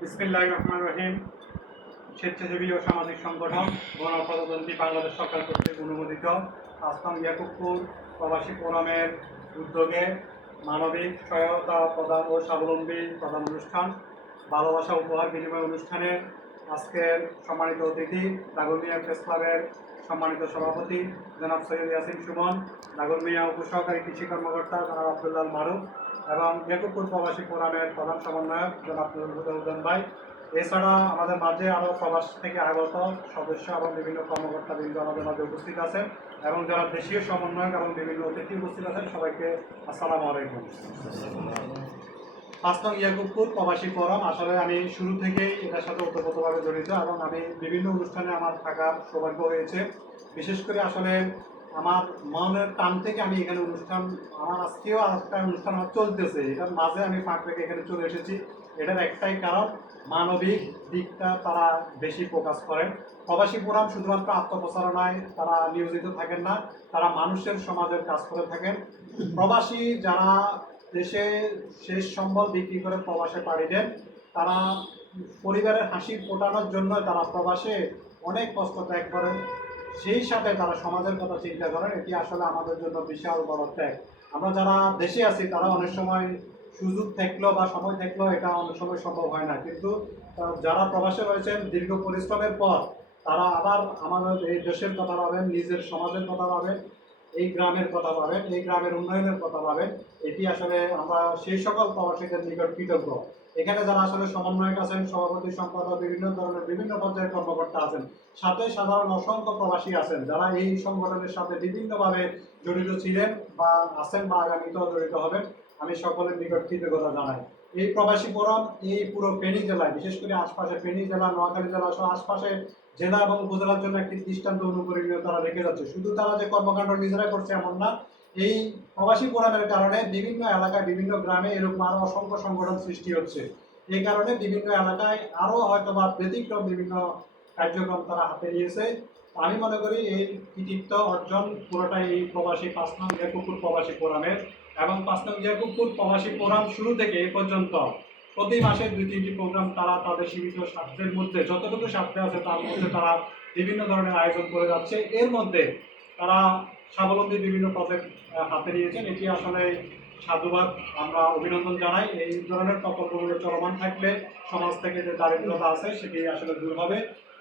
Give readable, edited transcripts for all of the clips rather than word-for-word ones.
বিসমিল্লাহির রহমানির রহিম। স্বেচ্ছাসেবী ও সামাজিক সংগঠন গণপ্রজাতন্ত্রী বাংলাদেশ সরকার কর্তৃক অনুমোদিত আসলাম ইয়াকুবপুর প্রবাসী ফোরামের উদ্যোগে মানবিক সহায়তা প্রদান ও স্বাবলম্বী প্রদান অনুষ্ঠান ভালোবাসা উপহার বিনিময় অনুষ্ঠানের আজকের সম্মানিত অতিথি দাগনমিয়া প্রেস ক্লাবের সম্মানিত সভাপতি জনাব সৈয়দ ইয়াসিন সুমন, দাগনমিয়া উপসহকারী কৃষি কর্মকর্তা জনাব আব্দুল্লাহ মারুফ এবং ইয়াকুবপুর প্রবাসী ফোরামের প্রধান সমন্বয়ক জনাব নুরুল ভাই। এছাড়া আমাদের মাঝে আরও প্রবাস থেকে আগত সদস্য এবং বিভিন্ন কর্মকর্তা বৃন্দ আমাদের মাঝে উপস্থিত আছেন এবং যারা দেশীয় সমন্বয়ক এবং বিভিন্ন অতিথি উপস্থিত আছেন সবাইকে আসসালামু আলাইকুম। 5 নং ইয়াকুবপুর প্রবাসী ফোরাম আসলে আমি শুরু থেকেই এটার সাথে ওতপ্রোতভাবে জড়িত এবং আমি বিভিন্ন অনুষ্ঠানে আমার থাকার সৌভাগ্য হয়েছে। বিশেষ করে আসলে আমার মনের টান থেকে আমি এখানে আমার আজকেও একটা অনুষ্ঠান আমার চলতেছে, এটার মাঝে আমি ফাঁক রেখে এখানে চলে এসেছি। এটার একটাই কারণ, মানবিক দিকটা তারা বেশি ফোকাস করেন। প্রবাসী ফোরাম শুধুমাত্র আত্মপ্রচারণায় তারা নিয়োজিত থাকেন না, তারা মানুষের সমাজের কাজ করে থাকেন। প্রবাসী যারা দেশে শেষ সম্বল বিক্রি করে প্রবাসে পাড়ি দেন, তারা পরিবারের হাসি ফোটানোর জন্য তারা প্রবাসে অনেক কষ্ট ত্যাগ করেন, সেই সাথে তারা সমাজের কথা চিন্তা করেন। এটি আসলে আমাদের জন্য বিশাল বড় ত্যাগ। আমরা যারা দেশে আছি তারা অনেক সময় সুযোগ থাকলেও বা সময় থাকলেও এটা অনেক সময় সম্ভব হয় না, কিন্তু যারা প্রবাসে রয়েছেন দীর্ঘ পরিশ্রমের পর তারা আবার আমাদের এই দেশের কথা ভাবেন, নিজের সমাজের কথা ভাবেন, এই গ্রামের কথা ভাবেন, এই গ্রামের উন্নয়নের কথা ভাবেন। এটি আসলে আমরা সেই সকল প্রবাসীদের নিকট কৃতজ্ঞ। এখানে যারা আসলে সমন্বয়ক আছেন, সভাপতি সম্পাদক, বিভিন্ন ধরনের বিভিন্ন পর্যায়ের কর্মকর্তা আছেন, সাথে সাধারণ অসংখ্য প্রবাসী আছেন যারা এই সংগঠনের সাথে বিভিন্নভাবে জড়িত ছিলেন বা আছেন বা আগামীতেও জড়িত হবেন। আমি সকলের নিকট কৃতজ্ঞতা জানাই। এই প্রবাসী ফোরাম এই পুরো ফেনী জেলায়, বিশেষ করে আশপাশে ফেনী জেলা, নোয়াখালী জেলা সহ আশপাশে জেলা এবং উপজেলার জন্য একটি দৃষ্টান্ত অনুকরণীয় তারা রেখে যাচ্ছে। শুধু তারা যে কর্মকাণ্ড নিজেরা করছে এমন না, এই প্রবাসী ফোরামের কারণে বিভিন্ন এলাকায় বিভিন্ন গ্রামে এরকম আরো অসংখ্য সংগঠন সৃষ্টি হচ্ছে। এই কারণে বিভিন্ন এলাকায় আরো হয়তো বা ব্যতিক্রম বিভিন্ন কার্যক্রম তারা হাতে নিয়েছে। আমি মনে করি এই কৃতিত্ব অর্জন পুরোটাই এই প্রবাসী 5 নং ইয়াকুবপুর প্রবাসী ফোরামের। এবং 5 নং ইয়াকুবপুর প্রবাসী ফোরাম শুরু থেকে এ পর্যন্ত প্রতি মাসে 2-3টি প্রোগ্রাম তারা তাদের সীমিত স্বার্থের মধ্যে যতটুকু স্বার্থে আছে তার মধ্যে তারা বিভিন্ন ধরনের আয়োজন করে যাচ্ছে। এর মধ্যে তারা স্বাবলম্বী বিভিন্ন প্রজেক্ট হাতে নিয়েছেন। এটি আসলে সাধুবাদ, আমরা অভিনন্দন জানাই। এই ধরনের প্রকল্পগুলো চলমান থাকলে সমাজ থেকে যে দারিদ্রতা আছে সেটি আসলে দূর হবে।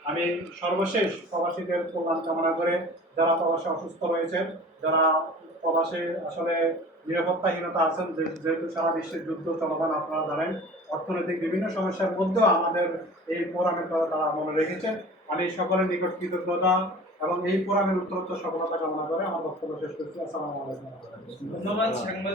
আমি সর্বশেষ প্রবাসীদের কল্যাণ কামনা করে যারা প্রবাসে অসুস্থ রয়েছেন, যারা প্রবাসে আসলে নিরাপত্তাহীনতা আছেন, যেহেতু সারা বিশ্বের যুদ্ধ চলমান আপনারা জানেন, অর্থনৈতিক বিভিন্ন সমস্যার মধ্যেও আমাদের এই ফোরামের কথা তারা মনে রেখেছেন। আমি সকলের নিকট কৃতজ্ঞতা এবং এই ফোরামের উত্তরোত্তর সফলতা কামনা করে আমার বক্তব্য শেষ করছি। আসসালামু আলাইকুম। ধন্যবাদ।